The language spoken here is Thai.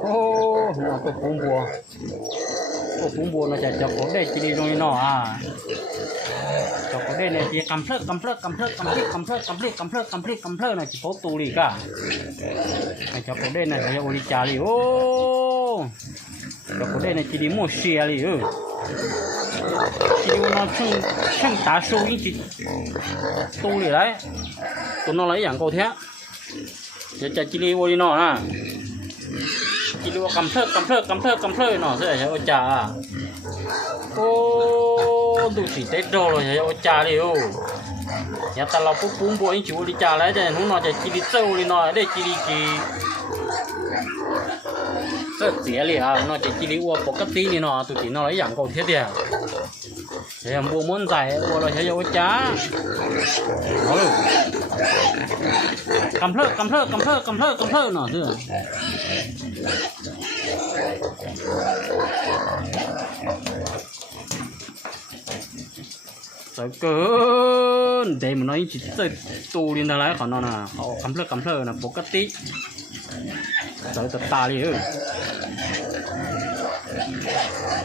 โอ้หัวตัวปุ้งบัวตัวปุ้งบัวน่าจะจับเขาได้จีดีตรงนี้เนาะจับเขาได้เนี่ยจีกำเพลิดน่ะจีโป๊ตูลีก้าจับเขาได้เนี่ยจะโอริจาลีโอ้จับเขาได้เนี่ยจีดีโมเชียลีจีดีวันช่างตาสู้ยิ่งจีตูลีไรตัวน้องไรอย่างกูเท้จะจีดีโอริเนาะนะจีดีว่ากำเพลิดเนาะเสียใช่โอจ่าโอ้ดูสิเต็ดโดเลยใช่โอจ่าเลยโอ้ยาตาเราปุ๊บปุ้งบัวยิ่งจิ๋วลิจ่าแล้วแต่หนูนอนจะจีดีเจ้าเลยเนาะได้จีดีกีเสียเลยนอนจะจีดีวัวปกตินี่เนาะตัวจีนอนไรอย่างกูเท้เดียวใช่บัวม้วนใจวัวเราใช่โอจ่าเอาเลยกำเพลิดเนาะเสื้อsợ cơn để mà nói chỉ tu lên ra lại còn nó là họ cắm phơ là bốc cắt tí sợ tạt ta đi